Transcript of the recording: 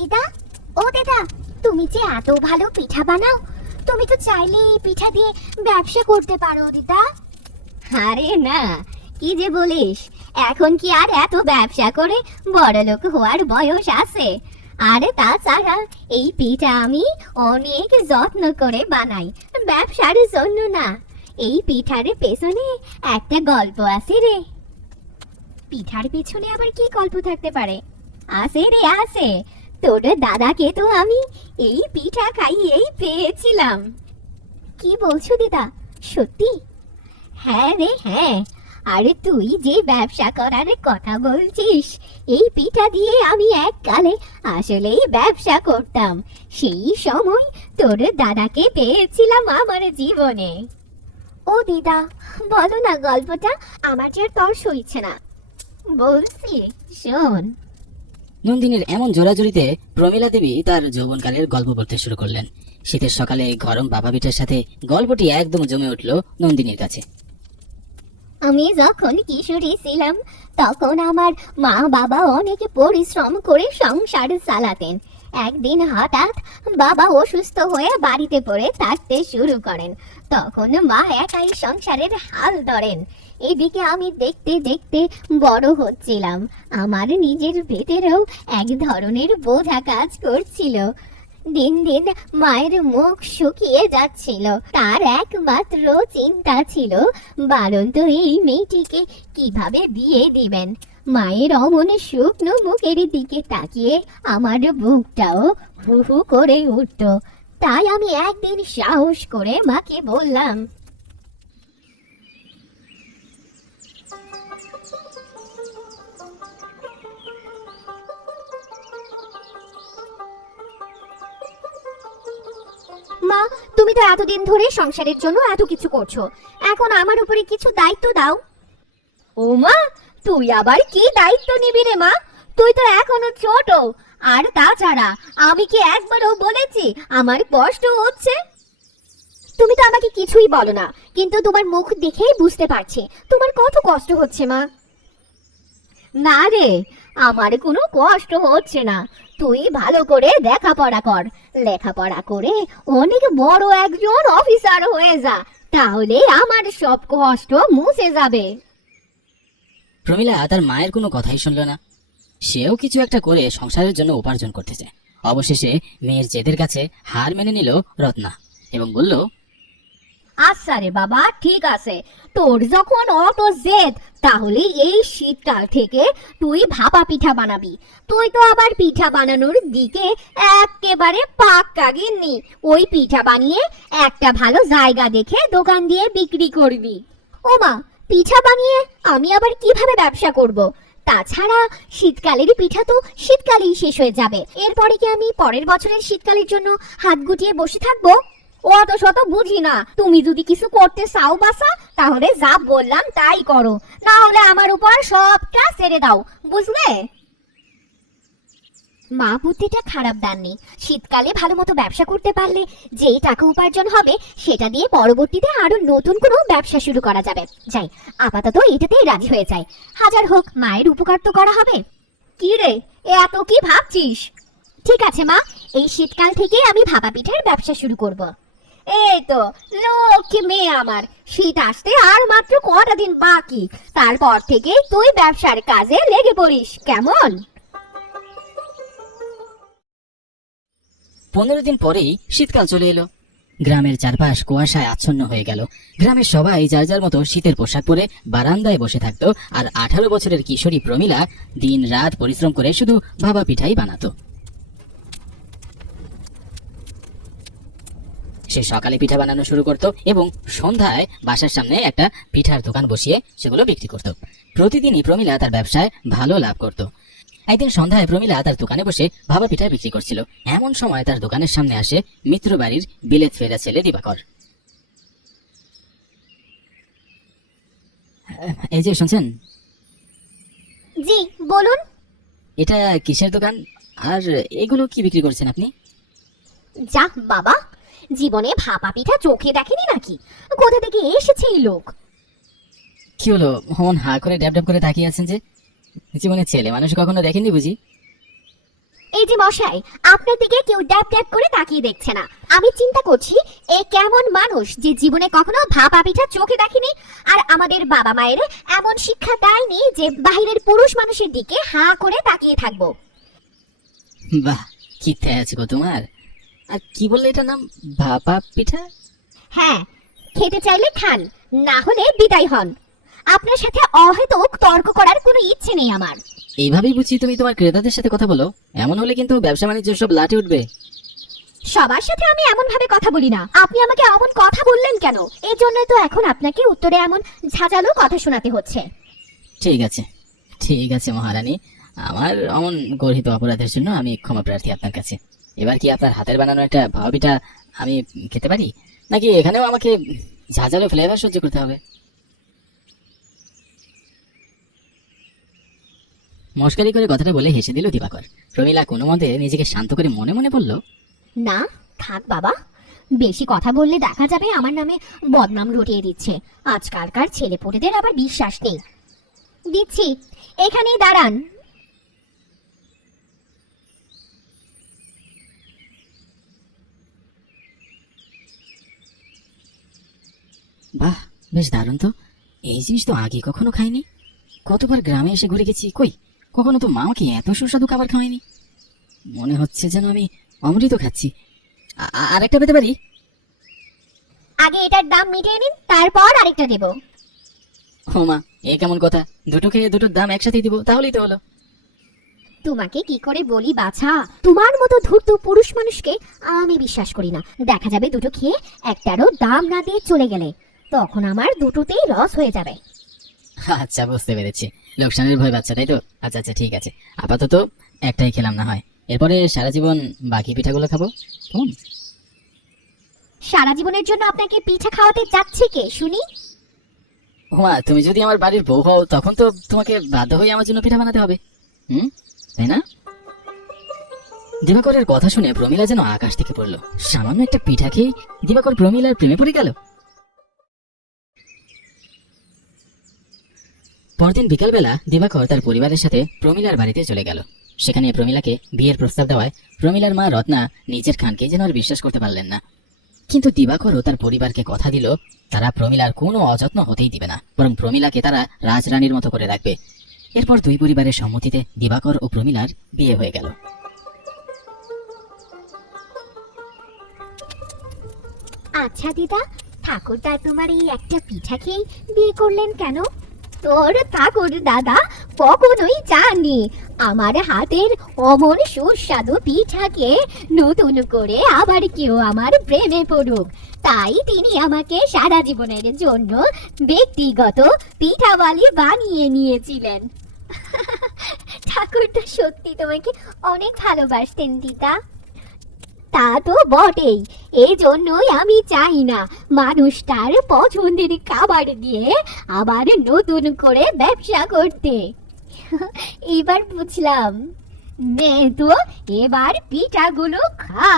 দিদা, ও দিদা, তুমি যে এত ভালো পিঠা বানাও, তুমি তো চাইলে এই পিঠা দিয়ে ব্যবসা করতে পারো দিদা। আরে না, কি যে বলিস, এখন কি আর এত ব্যবসা করে বড়লোক হওয়ার বয়স আছে? আরে তাছাড়া এই পিঠা আমি অনেক যত্ন করে বানাই, ব্যবসার জন্য না। এই পিঠার পেছনে একটা গল্প আছে রে। পিঠার পেছনে আবার কি গল্প থাকতে পারে? আছে রে আছে, তোর দাদাকে তো আমি এই পিঠা খাইয়েই পেয়েছিলাম। কি বলছো দিদা, সত্যি? হ্যাঁ রে হ্যাঁ, আরে তুই যে ব্যবসা করার কথা বলছিস, এই পিঠা দিয়ে আমি এককালে আসলেই ব্যবসা করতাম। সেই সময় তোর দাদাকে পেয়েছিলাম আমার জীবনে। ও দিদা, বলো না গল্পটা, আমার যে আর তর সইছে না। বলছি শোন। নন্দিনীর এমন জোরাজুরিতে প্রমীলা দেবী তার যৌবনকালের গল্প বলতে শুরু করলেন। শীতের সকালে গরম বাবা পিঠার সাথে গল্পটি একদম জমে উঠল নন্দিনীর কাছে। আমি যখন কিশোরী ছিলাম তখন আমার মা বাবা অনেক পরিশ্রম করে সংসার চালাতেন। একদিন হঠাৎ বাবা অসুস্থ হয়ে বাড়িতে পড়ে থাকতে শুরু করেন। তখন মা একাই সংসারের হাল ধরেন। এদিকে আমি দেখতে দেখতে বড় হচ্ছিলাম। আমার নিজের ভেতরেও এক ধরনের বোঝা কাজ করছিল। দিন দিন মায়ের মুখ শুকিয়ে যাচ্ছিল। তার একমাত্র চিন্তা ছিল বারন্ত এই মেয়েটিকে কিভাবে বিয়ে দিবেন। মায়ের অমন শুকনো মুখের দিকে তাকিয়ে আমার বুকটাও হু হু করে উঠত। তাই আমি একদিন সাহস করে মাকে বললাম, মা, তুমি তো এতদিন ধরে সংসারের জন্য এত কিছু করছো, এখন আমার উপরে কিছু দায়িত্ব দাও। ও মা, তুই আবার কি দায়িত্ব নিবি রে মা? তুই তো এখনো ছোট। আর তাছাড়া আমি কি একবারও বলেছি আমার কষ্ট হচ্ছে? তুমি তো আমাকে কিছুই বলো না, কিন্তু তোমার মুখ দেখেই বুঝতে পারছি তোমার কত কষ্ট হচ্ছে মা। না রে, আমার কোনো কষ্ট হচ্ছে না। তুই ভালো করে লেখাপড়া কর, লেখাপড়া করে অনেক বড় একজন অফিসার হয়ে যা, তাহলে আমার সব কষ্ট মুছে যাবে। প্রমীলা তার মায়ের কোনো কথাই শুনল না। সেও কিছু একটা করে সংসারের জন্য উপার্জন করতে চায়। অবশেষে মেয়ের জেদের কাছে হার মেনে নিল রত্না এবং বলল, আচ্ছা রে বাবা, ঠিক আছে, তোর যখন অত জেদ, তাহলে এই শীতকাল থেকে তুই ভাপা পিঠা বানাবি। তুই তো আবার পিঠা বানানোর দিকে একেবারে পাক্কা গিন্নি। ওই পিঠা বানিয়ে একটা ভালো জায়গা দেখে দোকান দিয়ে বিক্রি করবি। ও মা, পিঠা বানিয়ে আমি আবার কিভাবে ব্যবসা করব? তাছাড়া শীতকালের পিঠা তো শীতকালেই শেষ হয়ে যাবে, এরপরে কি আমি পরের বছরের শীতকালের জন্য হাত গুটিয়ে বসে থাকবো? অত শত বুঝি না। তুমি যদি কিছু করতে চাও বাসা, তাহলে যা বললাম তাই করো, না হলে আমার উপর সবটা ছেড়ে দাও, বুঝলে? মা বুদ্ধিটা খারাপ দেননি। শীতকালে ভালো মতো ব্যবসা করতে পারলে যেই টাকা উপার্জন হবে সেটা দিয়ে পরবর্তীতে আরো নতুন কোনো ব্যবসা শুরু করা যাবে। যাই, আপাতত এটাতেই রাজি হয়ে যায়। হাজার হোক মায়ের উপকার তো করা হবে। কি রে, এত কি ভাবছিস? ঠিক আছে মা, এই শীতকাল থেকে আমি ভাপা পিঠার ব্যবসা শুরু করব। এই তো লক্ষ্মী মেয়ে আমার, শীত আসতে আর মাত্র কটা দিন বাকি, তারপর থেকে তুই ব্যবসার কাজে লেগে পড়িস, কেমন? 15 দিন পরেই শীতকাল চলে এলো। গ্রামের চারপাশ কুয়াশায় আচ্ছন্ন হয়ে গেল। গ্রামের সবাই যার যার মতো শীতের পোশাক পরে বারান্দায় বসে থাকতো, আর 18 বছরের কিশোরী প্রমীলা দিন রাত পরিশ্রম করে শুধু ভাপা পিঠাই বানাতো। সে সকালে পিঠা বানানো শুরু করত এবং সন্ধ্যায় বাসার সামনে একটা পিঠার দোকান বসিয়ে সেগুলো বিক্রি করত। প্রতিদিনই প্রমীলা তার ব্যবসায় ভালো লাভ করত। একদিন সন্ধ্যায় প্রমীলা তার দোকানে বসে ভাপা পিঠা বিক্রি করছিল। এমন সময় তার দোকানের সামনে আসে মিত্র বাড়ির বিলেত ফেরা ছেলে দিবাকর। এই যে শুনছেন? জি বলুন। এটা কিসের দোকান, আর এগুলো কি বিক্রি করছেন আপনি? যা বাবা, জীবনে ভাপা পিঠা চোখে দেখেনি নাকি? কোথা থেকে এসেছে এই লোক? কি হলো, অমন হা করে ড্যাব ড্যাব করে তাকিয়ে আছেন যে? জীবনে ছেলে মানুষ কখনো দেখেননি বুঝি? এই যে মশাই, আপনার দিকে কেউ ড্যাব ড্যাব করে তাকিয়ে দেখছে না। আমি চিন্তা করছি এ কেমন মানুষ যে জীবনে কখনো ভাপা পিঠা চোখে দেখেনি, আর আমাদের বাবা মায়ের এমন শিক্ষা দেয়নি যে বাইরের পুরুষ মানুষের দিকে হাঁ করে তাকিয়ে থাকবো। বাহ, কি আছে গো তোমার। আর কি বললে এটা নাম? ভাপা পিঠা? হ্যাঁ, খেতে চাইলে খান, না হলে বিদায় হন। আপনার সাথে অহেতুক তর্ক করার কোনো ইচ্ছে নেই আমার। এইভাবেই বুঝি তুমি তোমার ক্রেতাদের সাথে কথা বলো? এমন হলে কিন্তু ব্যবসা বাণিজ্য সব লাটে উঠবে। সবার সাথে আমি এমন ভাবে কথা বলি না। আপনি আমাকে এমন কথা বললেন কেন? এই জন্যই তো এখন আপনাকে উত্তরে এমন ঝাঁঝালো কথা শোনাতে হচ্ছে। ঠিক আছে, ঠিক আছে মহারানী, আমার অমন গর্হিত অপরাধের জন্য আমি ক্ষমা প্রার্থী আপনার কাছে। এবার কি আপনার হাতের বানানো একটা ভাপা পিঠা আমি খেতে পারি, নাকি এখানেও আমাকে ঝাঁঝালো ফ্লেভার সহ্য করতে হবে? মস্কারি করে কথাটা বলে হেসে দিল দিবাকর। প্রমীলা কোনো মতে নিজেকে শান্ত করে মনে মনে বলল, না থাক বাবা, বেশি কথা বললে দেখা যাবে আমার নামে বদনাম রটিয়ে দিচ্ছে। আজকালকার ছেলেপুলেদের আবার বিশ্বাস নেই। দিচ্ছি, এখানেই দাঁড়ান। বাহ, বেশ দারুণ তো। এই জিনিস তো আগে কখনো খাইনি। কতবার গ্রামে এসে ঘুরে গেছি, কই কখনো তো মা আমাকে এত সুস্বাদু খাবার খাওয়ায়নি। মনে হচ্ছে যেন আমি অমৃত খাচ্ছি। আর একটা পেতে পারি? আগে এটার দাম মিটিয়ে নিন, তারপর আরেকটা দেব। ও মা, এ কেমন কথা? দুটো খেয়ে দুটোর দাম একসাথেই দিব, তাহলেই তো হলো। তোমাকে কি করে বলি বাছা, তোমার মতো ধূর্ত পুরুষ মানুষকে আমি বিশ্বাস করি না। দেখা যাবে দুটো খেয়ে একটারও দাম না দিয়ে চলে গেলে, তখন আমার দুটোতেই লস হয়ে যাবে। আচ্ছা, বুঝতে পেরেছি, লোকসানের ভয় বাচ্চা, তাই তো? আচ্ছা আচ্ছা, ঠিক আছে, আপাতত একটাই খেলাম না হয়, এরপরে সারা জীবন বাকি পিঠাগুলো খাবো। কেমন? সারা জীবনের জন্য আপনাকে পিঠা খাওয়াতে যাচ্ছে কে শুনি? ওমা, তুমি যদি আমার বাড়ির বউ হও তখন তো তোমাকে বাধ্য হয়ে আমার জন্য পিঠা বানাতে হবে, তাই না? দিবাকরের কথা শুনে প্রমীলা যেন আকাশ থেকে পড়লো। সামান্য একটা পিঠা খেয়ে দিবাকর প্রমীলার প্রেমে পড়ে গেল। পরদিন বিকালবেলা দিবাকর তার পরিবারের সাথে প্রমীলার বাড়িতে চলে গেল। সেখানে প্রমীলাকে বিয়ের প্রস্তাব দেওয়ায় প্রমীলার মা রত্না নিজের খানকে যেন আর বিশ্বাস করতে পারলেন না। কিন্তু দিবাকরও তার পরিবারকে কথা দিল তারা প্রমীলার কোনো অযত্ন হতেই দিবে না, বরং প্রমীলাকে তারা রাজরানীর মতো করে রাখবে। এরপর দুই পরিবারের সম্মতিতে দিবাকর ও প্রমীলার বিয়ে হয়ে গেল। আচ্ছা দিদা, ঠাকুরদা তোমার এই একটা পিঠা খেয়ে বিয়ে করলেন কেন? তোর ঠাকুর দাদা কখনোই চাননি আমার হাতের অমর সুস্বাদু পিঠাকে নতুন করে আবার কেউ আমার প্রেমে পড়ুক। তাই তিনি আমাকে সারা জীবনের জন্য ব্যক্তিগত পিঠাওয়ালি বানিয়ে নিয়েছিলেন। ঠাকুরদা সত্যি তোমাকে অনেক ভালোবাসতেন দিদা। তা তো বটেই, এই জন্যই আমি চাই না মানুষটার পছন্দের খাবার দিয়ে আবার নতুন করে ব্যবসা করতে। এবার বুঝলাম। নে তো, এবার পিঠাগুলো খা।